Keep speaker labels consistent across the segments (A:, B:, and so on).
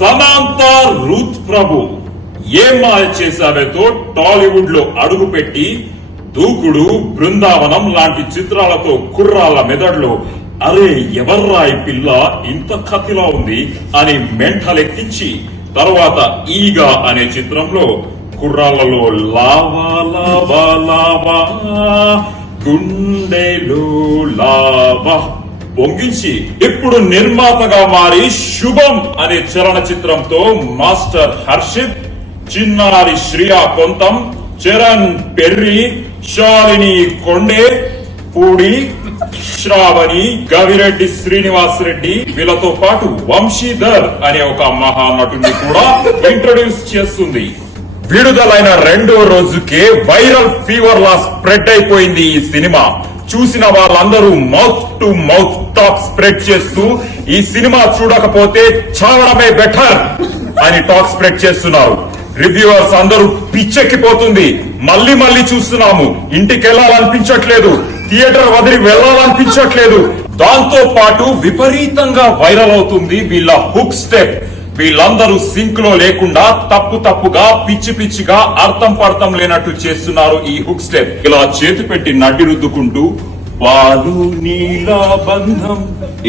A: Samantha Ruth ప్రభు ఏం మాయ చేశావేతో టాలీవుడ్ లో అడుగుపెట్టి దూకుడు బృందావనం లాంటి చిత్రాలతో కుర్రాల మెదడులో అరే ఎవర్రాయి పిల్ల ఇంత కథిలా ఉంది అని మెంటలెక్కించి తర్వాత ఈగా అనే చిత్రంలో కుర్రాలలో లావా లావా లావా గుండెలో లావా బొంగించి ఇప్పుడు నిర్మాతగా మారి శుభం అనే చలనచిత్రంతో మాస్టర్ హర్షిత్ చిన్నారి శ్రియా కొంతం చరణ్ పెర్రి శాలిని కొండే పూడి శ్రావణి గవిరెడ్డి శ్రీనివాస్ రెడ్డి వీళ్ళతో పాటు వంశీధర్ అనే ఒక మహానటుని కూడా ఇంట్రొడ్యూస్ చేస్తుంది విడుదలైన రెండో రోజుకే వైరల్ ఫీవర్ లా స్ప్రెడ్ అయిపోయింది ఈ సినిమా చూసిన వాళ్ళందరూ mouth to mouth talk spread చేస్తూ ఈ సినిమా చూడకపోతే చావడమే బెటర్ అని టాక్ స్ప్రెడ్ చేస్తున్నారు రివ్యూవర్స్ అందరూ పిచ్చెక్కిపోతుంది మళ్ళీ మళ్ళీ చూస్తున్నాము ఇంటికి వెళ్ళాలనిపించట్లేదు థియేటర్ వదిలి వెళ్ళాలనిపించట్లేదు దాంతో పాటు విపరీతంగా వైరల్ అవుతుంది వీళ్ళ హుక్ స్టెప్ వీళ్ళందరూ సింక్ లో లేకుండా తప్పు తప్పుగా పిచ్చి పిచ్చిగా అర్థం పర్థం లేనట్టు చేస్తున్నారు ఈ హుక్ స్టెప్ ఇలా చేతి పెట్టి నడ్డి రుద్దుకుంటూ వాడు నీలా బంధం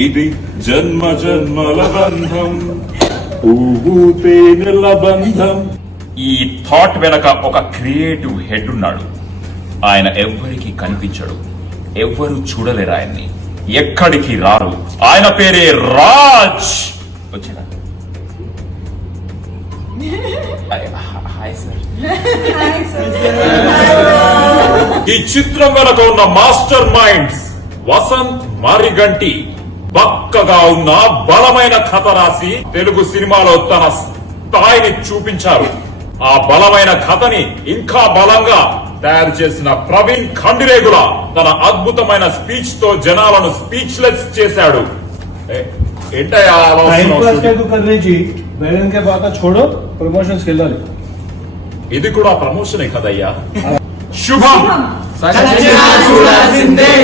A: ఇది జన్మ జన్మల బంధం పువ్వు తేనెల బంధం ఈ థాట్ వెనక ఒక క్రియేటివ్ హెడ్ ఉన్నాడు ఆయన ఎవ్వరికి కనిపించడు ఎవ్వరు చూడలేరు ఆయన్ని ఎక్కడికి రారు ఆయన పేరే రాజ్ వచ్చిన ఈ చిత్రం వెనక ఉన్న మాస్టర్ మైండ్స్ వసంత్ మరిగంటి బక్కగా ఉన్న బలమైన కథ రాసి తెలుగు సినిమాలో తన స్థాయిని చూపించారు ఆ బలమైన కథని ఇంకా బలంగా తయారు చేసిన ప్రవీణ్ ఖండిరేగుల తన అద్భుతమైన స్పీచ్ తో జనాలను లెస్ చేశాడు ఏంటయ్యా
B: బైడెన్ కే బాత छोड़ो ప్రమోషన్స్ వెళ్ళాలి
A: ఇది కూడా ప్రమోషనే కదయ్యా శుభం సచ్చిదానంద సింధే